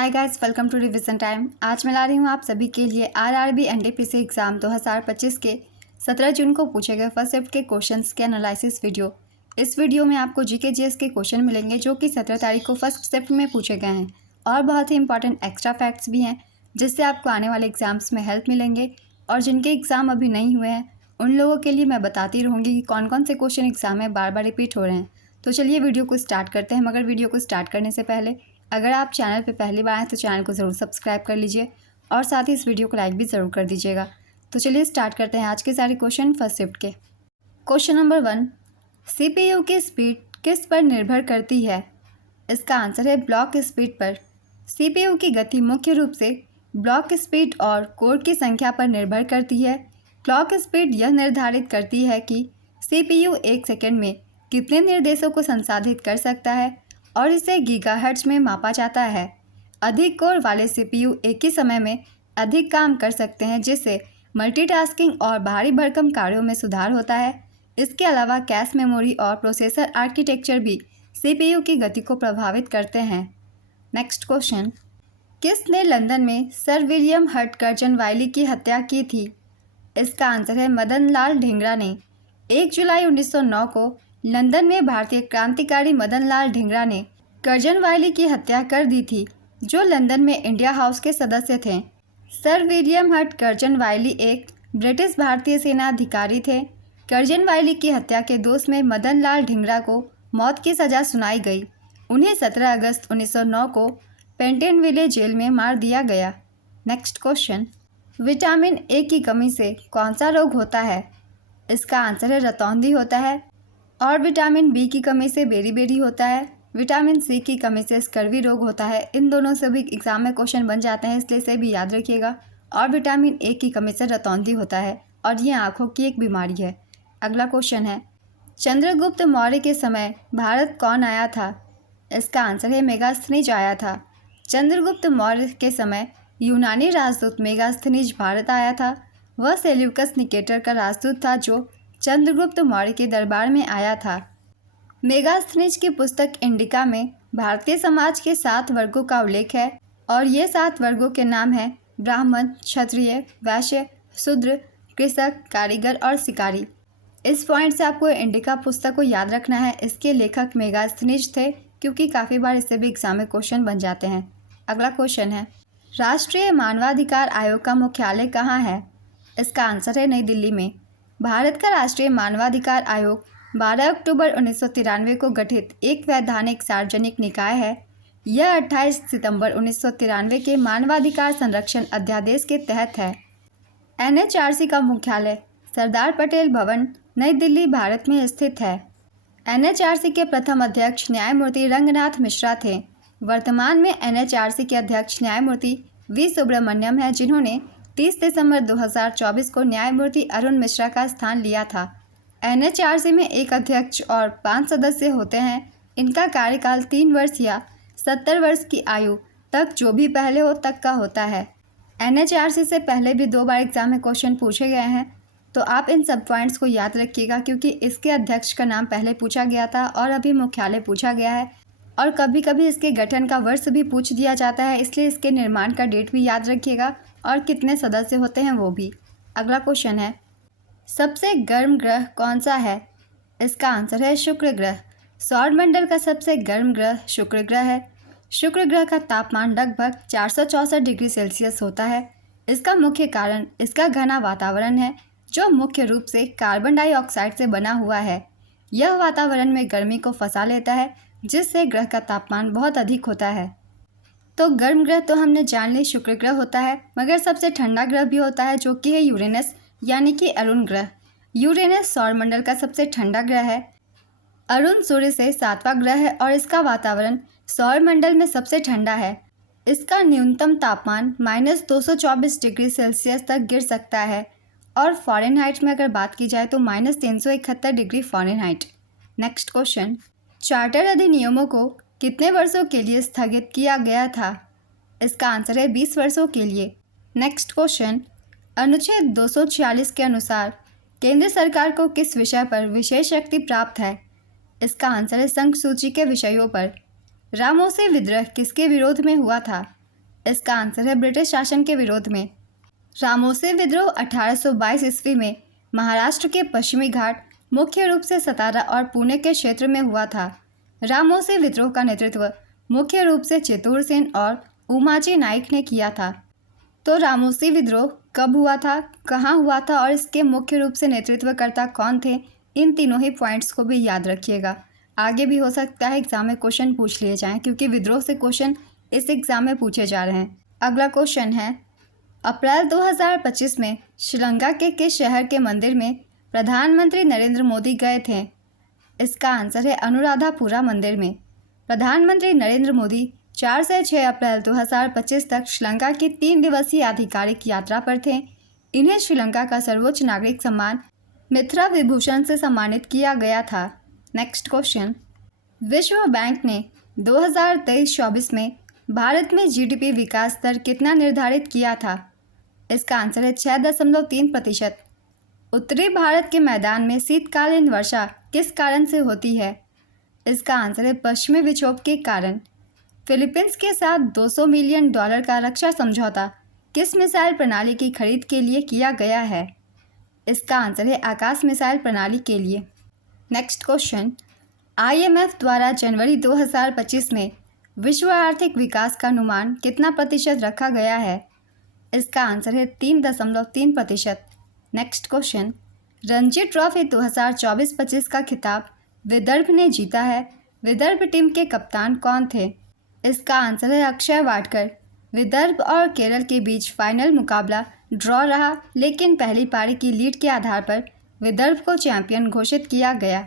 Hi guys, welcome to revision time. आज मैं ला रही हूँ आप सभी के लिए आरआरबी एनटीपीसी एग्ज़ाम 2025 के 17 जून को पूछे गए फर्स्ट शिफ्ट के क्वेश्चंस के एनालिसिस वीडियो। इस वीडियो में आपको जीके जीएस के क्वेश्चन मिलेंगे जो कि 17 तारीख को फर्स्ट शिफ्ट में पूछे गए हैं और बहुत ही इंपॉर्टेंट एक्स्ट्रा फैक्ट्स भी हैं जिससे आपको आने वाले एग्जाम्स में हेल्प मिलेंगे। और जिनके एग्ज़ाम अभी नहीं हुए हैं उन लोगों के लिए मैं बताती रहूँगी कि कौन कौन से क्वेश्चन एग्जाम में बार बार रिपीट हो रहे हैं। तो चलिए वीडियो को स्टार्ट करते हैं, मगर वीडियो को स्टार्ट करने से पहले अगर आप चैनल पर पहली बार आए तो चैनल को ज़रूर सब्सक्राइब कर लीजिए और साथ ही इस वीडियो को लाइक भी ज़रूर कर दीजिएगा। तो चलिए स्टार्ट करते हैं आज के सारे क्वेश्चन फर्स्ट शिफ्ट के। क्वेश्चन नंबर 1, CPU की स्पीड किस पर निर्भर करती है? इसका आंसर है ब्लॉक स्पीड पर। CPU की गति मुख्य रूप से ब्लॉक स्पीड और कोर की संख्या पर निर्भर करती है। क्लॉक स्पीड यह निर्धारित करती है कि CPU एक सेकंड में कितने निर्देशों को संसाधित कर सकता है और इसे गीगाहर्ट्ज में मापा जाता है। अधिक कोर वाले CPU एक ही समय में अधिक काम कर सकते हैं जिससे मल्टीटास्किंग और भारी भरकम कार्यों में सुधार होता है। इसके अलावा कैश मेमोरी और प्रोसेसर आर्किटेक्चर भी CPU की गति को प्रभावित करते हैं। नेक्स्ट क्वेश्चन, किसने लंदन में सर विलियम हर्ट कर्जन वाइली की हत्या की थी? इसका आंसर है मदन लाल ढींगरा ने। 1 जुलाई 1909 को लंदन में भारतीय क्रांतिकारी मदन लाल ढींगरा ने कर्जन वाइली की हत्या कर दी थी, जो लंदन में इंडिया हाउस के सदस्य थे। सर विलियम हर्ट कर्जन वाइली एक ब्रिटिश भारतीय सेना अधिकारी थे। कर्जन वाइली की हत्या के दोष में मदन लाल ढींगरा को मौत की सज़ा सुनाई गई। उन्हें 17 अगस्त 1909 को पेंटनविले जेल में मार दिया गया। नेक्स्ट क्वेश्चन, विटामिन ए की कमी से कौन सा रोग होता है? इसका आंसर है रतौंधी होता है। और विटामिन बी की कमी से बेरी होता है। विटामिन सी की कमी से स्कर्वी रोग होता है। इन दोनों से भी एग्जाम में क्वेश्चन बन जाते हैं, इसलिए इसे भी याद रखिएगा। और विटामिन ए की कमी से रतौंधी होता है और ये आँखों की एक बीमारी है। अगला क्वेश्चन है, चंद्रगुप्त मौर्य के समय भारत कौन आया था? इसका आंसर है मेगास्थनीज आया था। चंद्रगुप्त मौर्य के समय यूनानी राजदूत मेगास्थनीज भारत आया था। वह सेल्यूकस निकेटर का राजदूत था जो चंद्रगुप्त मौर्य के दरबार में आया था। मेगास्थनीज की पुस्तक इंडिका में भारतीय समाज के 7 वर्गों का उल्लेख है और ये 7 वर्गों के नाम हैं ब्राह्मण, क्षत्रिय, वैश्य, शूद्र, कृषक, कारीगर और शिकारी। इस पॉइंट से आपको इंडिका पुस्तक को याद रखना है। इसके लेखक मेगास्थनीज थे क्योंकि काफ़ी बार इससे भी एग्जाम में क्वेश्चन बन जाते हैं। अगला क्वेश्चन है, राष्ट्रीय मानवाधिकार आयोग का मुख्यालय कहाँ है? इसका आंसर है नई दिल्ली में। भारत का राष्ट्रीय मानवाधिकार आयोग 12 अक्टूबर 1993 को गठित एक वैधानिक सार्वजनिक निकाय है। यह 28 सितंबर 1993 के मानवाधिकार संरक्षण अध्यादेश के तहत है। NHRC का मुख्यालय सरदार पटेल भवन, नई दिल्ली, भारत में स्थित है। NHRC के प्रथम अध्यक्ष न्यायमूर्ति रंगनाथ मिश्रा थे। वर्तमान में NHRC के अध्यक्ष न्यायमूर्ति V सुब्रमण्यम हैं, जिन्होंने 30 दिसंबर 2024 को न्यायमूर्ति अरुण मिश्रा का स्थान लिया था। NHRC में एक अध्यक्ष और 5 सदस्य होते हैं। इनका कार्यकाल 3 वर्ष या 70 वर्ष की आयु तक, जो भी पहले हो, तक का होता है। NHRC से पहले भी 2 बार एग्जाम में क्वेश्चन पूछे गए हैं, तो आप इन सब पॉइंट्स को याद रखिएगा क्योंकि इसके अध्यक्ष का नाम पहले पूछा गया था और अभी मुख्यालय पूछा गया है। और कभी कभी इसके गठन का वर्ष भी पूछ दिया जाता है, इसलिए इसके निर्माण का डेट भी याद रखिएगा और कितने सदस्य होते हैं वो भी। अगला क्वेश्चन है, सबसे गर्म ग्रह कौन सा है? इसका आंसर है शुक्र ग्रह। सौरमंडल का सबसे गर्म ग्रह शुक्र ग्रह है। शुक्र ग्रह का तापमान लगभग 464 डिग्री सेल्सियस होता है। इसका मुख्य कारण इसका घना वातावरण है जो मुख्य रूप से कार्बन डाइऑक्साइड से बना हुआ है। यह वातावरण में गर्मी को फंसा लेता है जिससे ग्रह का तापमान बहुत अधिक होता है। तो गर्म ग्रह तो हमने जान ली शुक्र ग्रह होता है, मगर सबसे ठंडा ग्रह भी होता है जो कि है यूरेनस, यानी कि अरुण ग्रह। यूरेनस सौरमंडल का सबसे ठंडा ग्रह है। अरुण सूर्य से 7वां ग्रह है और इसका वातावरण सौरमंडल में सबसे ठंडा है। इसका न्यूनतम तापमान -224 डिग्री सेल्सियस तक गिर सकता है और फ़ारेनहाइट में अगर बात की जाए तो -371 degree Fahrenheit. Next question, charter अधिनियमों को कितने वर्षों के लिए स्थगित किया गया था? इसका आंसर है 20 वर्षों के लिए। नेक्स्ट क्वेश्चन, अनुच्छेद 246 के अनुसार केंद्र सरकार को किस विषय पर विशेष शक्ति प्राप्त है? इसका आंसर है संघ सूची के विषयों पर। रामोसी विद्रोह किसके विरोध में हुआ था? इसका आंसर है ब्रिटिश शासन के विरोध में। रामोसी विद्रोह 1822 ईस्वी में महाराष्ट्र के पश्चिमी घाट मुख्य रूप से सतारा और पुणे के क्षेत्र में हुआ था। रामोसी विद्रोह का नेतृत्व मुख्य रूप से चित्तूर सेन और उमाजी नाइक ने किया था। तो रामोसी विद्रोह कब हुआ था, कहाँ हुआ था और इसके मुख्य रूप से नेतृत्वकर्ता कौन थे, इन तीनों ही पॉइंट्स को भी याद रखिएगा। आगे भी हो सकता है एग्जाम में क्वेश्चन पूछ लिए जाएं, क्योंकि विद्रोह से क्वेश्चन इस एग्जाम में पूछे जा रहे हैं। अगला क्वेश्चन है, अप्रैल 2025 में श्रीलंका के किस शहर के मंदिर में प्रधानमंत्री नरेंद्र मोदी गए थे? इसका आंसर है अनुराधापुरा मंदिर में। प्रधानमंत्री नरेंद्र मोदी 4 से 6 अप्रैल 2025 तक श्रीलंका की 3 दिवसीय आधिकारिक यात्रा पर थे। इन्हें श्रीलंका का सर्वोच्च नागरिक सम्मान मित्रा विभूषण से सम्मानित किया गया था। नेक्स्ट क्वेश्चन, विश्व बैंक ने 2023-24 में भारत में जीडीपी विकास दर कितना निर्धारित किया था? इसका आंसर है 6.3%। उत्तरी भारत के मैदान में शीतकालीन वर्षा किस कारण से होती है? इसका आंसर है पश्चिमी विक्षोभ के कारण। फिलीपींस के साथ $200 मिलियन का रक्षा समझौता किस मिसाइल प्रणाली की खरीद के लिए किया गया है? इसका आंसर है आकाश मिसाइल प्रणाली के लिए। नेक्स्ट क्वेश्चन, IMF द्वारा जनवरी 2025 में विश्व आर्थिक विकास का अनुमान कितना प्रतिशत रखा गया है? इसका आंसर है 3.3%। नेक्स्ट क्वेश्चन, रणजी ट्रॉफी 2024-25 का खिताब विदर्भ ने जीता है। विदर्भ टीम के कप्तान कौन थे? इसका आंसर है अक्षय वाडकर। विदर्भ और केरल के बीच फाइनल मुकाबला ड्रॉ रहा, लेकिन पहली पारी की लीड के आधार पर विदर्भ को चैंपियन घोषित किया गया।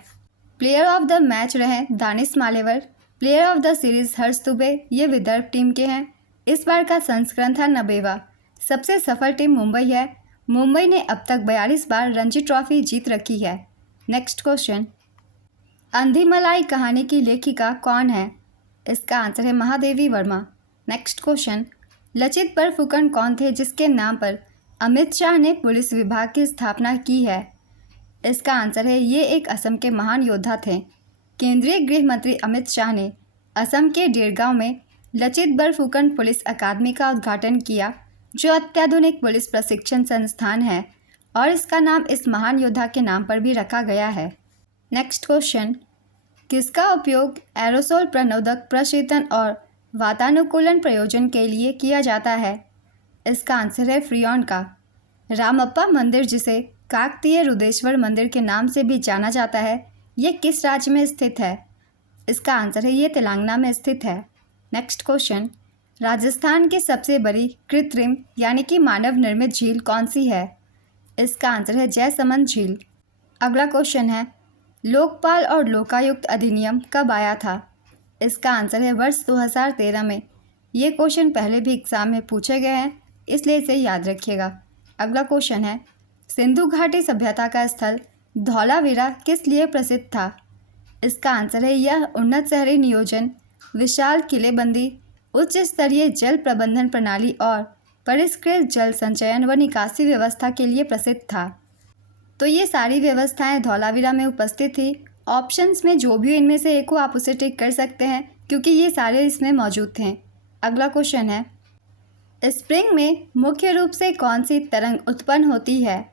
प्लेयर ऑफ द मैच रहे Danish Malewar. Player of the series Harsh Dubey, ये विदर्भ टीम के हैं। इस बार का संस्करण था 90वां। सबसे सफल टीम मुंबई है। मुंबई ने अब तक 42 बार रणजी ट्रॉफी जीत रखी है। नेक्स्ट क्वेश्चन, अंधी मलाई कहानी की लेखिका कौन है? इसका आंसर है महादेवी वर्मा। नेक्स्ट क्वेश्चन, लचित बरफुकन कौन थे जिसके नाम पर अमित शाह ने पुलिस विभाग की स्थापना की है? इसका आंसर है ये एक असम के महान योद्धा थे। केंद्रीय गृह मंत्री अमित शाह ने असम के डेरगांव में लचित बरफुकन पुलिस अकादमी का उद्घाटन किया, जो अत्याधुनिक पुलिस प्रशिक्षण संस्थान है और इसका नाम इस महान योद्धा के नाम पर भी रखा गया है। नेक्स्ट क्वेश्चन, किसका उपयोग एरोसोल प्रणोदक प्रशीतन और वातानुकूलन प्रयोजन के लिए किया जाता है? इसका आंसर है फ्रीऑन का। रामप्पा मंदिर, जिसे काकतीय रुद्रेश्वर मंदिर के नाम से भी जाना जाता है, ये किस राज्य में स्थित है? इसका आंसर है ये तेलंगाना में स्थित है। नेक्स्ट क्वेश्चन, राजस्थान की सबसे बड़ी कृत्रिम यानी कि मानव निर्मित झील कौन सी है? इसका आंसर है जयसमंद झील। अगला क्वेश्चन है, लोकपाल और लोकायुक्त अधिनियम कब आया था? इसका आंसर है वर्ष 2013 में। ये क्वेश्चन पहले भी एग्जाम में पूछे गए हैं, इसलिए इसे याद रखिएगा। अगला क्वेश्चन है, सिंधु घाटी सभ्यता का स्थल धौलावीरा किस लिए प्रसिद्ध था? इसका आंसर है यह उन्नत शहरी नियोजन, विशाल किलेबंदी, उच्च स्तरीय जल प्रबंधन प्रणाली और परिष्कृत जल संचयन व निकासी व्यवस्था के लिए प्रसिद्ध था। तो ये सारी व्यवस्थाएं धौलावीरा में उपस्थित थी। ऑप्शंस में जो भी इनमें से एक हो आप उसे टिक कर सकते हैं, क्योंकि ये सारे इसमें मौजूद थे। अगला क्वेश्चन है, स्प्रिंग में मुख्य रूप से कौन सी तरंग उत्पन्न होती है?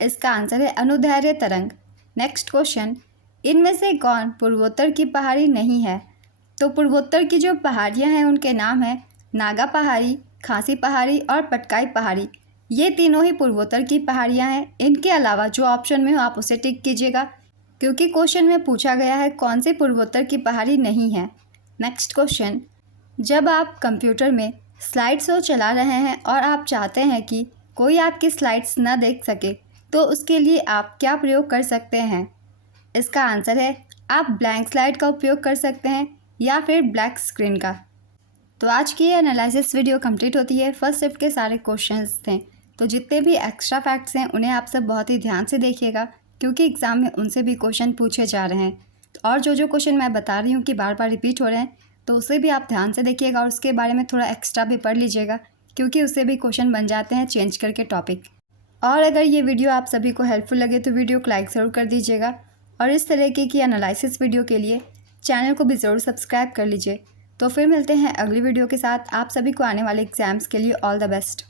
इसका आंसर है अनुदैर्ध्य तरंग। नेक्स्ट क्वेश्चन, इनमें से कौन पूर्वोत्तर की पहाड़ी नहीं है? तो पूर्वोत्तर की जो पहाड़ियाँ हैं उनके नाम हैं नागा पहाड़ी, खासी पहाड़ी और पटकाई पहाड़ी। ये तीनों ही पूर्वोत्तर की पहाड़ियाँ हैं। इनके अलावा जो ऑप्शन में हो आप उसे टिक कीजिएगा, क्योंकि क्वेश्चन में पूछा गया है कौन सी पूर्वोत्तर की पहाड़ी नहीं है। नेक्स्ट क्वेश्चन, जब आप कंप्यूटर में स्लाइड शो चला रहे हैं और आप चाहते हैं कि कोई आपकी स्लाइड्स न देख सके, तो उसके लिए आप क्या प्रयोग कर सकते हैं? इसका आंसर है आप ब्लैंक स्लाइड का उपयोग कर सकते हैं या फिर ब्लैक स्क्रीन का। तो आज की ये एनालिसिस वीडियो कंप्लीट होती है। फर्स्ट शिफ्ट के सारे क्वेश्चंस थे, तो जितने भी एक्स्ट्रा फैक्ट्स हैं उन्हें आप सब बहुत ही ध्यान से देखिएगा, क्योंकि एग्ज़ाम में उनसे भी क्वेश्चन पूछे जा रहे हैं। और जो क्वेश्चन मैं बता रही हूँ कि बार बार रिपीट हो रहे हैं, तो उसे भी आप ध्यान से देखिएगा और उसके बारे में थोड़ा एक्स्ट्रा भी पढ़ लीजिएगा, क्योंकि उससे भी क्वेश्चन बन जाते हैं चेंज करके टॉपिक। और अगर ये वीडियो आप सभी को हेल्पफुल लगे तो वीडियो को लाइक ज़रूर कर दीजिएगा, और इस तरीके की एनालिसिस वीडियो के लिए चैनल को भी ज़रूर सब्सक्राइब कर लीजिए। तो फिर मिलते हैं अगली वीडियो के साथ। आप सभी को आने वाले एग्ज़ाम्स के लिए ऑल द बेस्ट।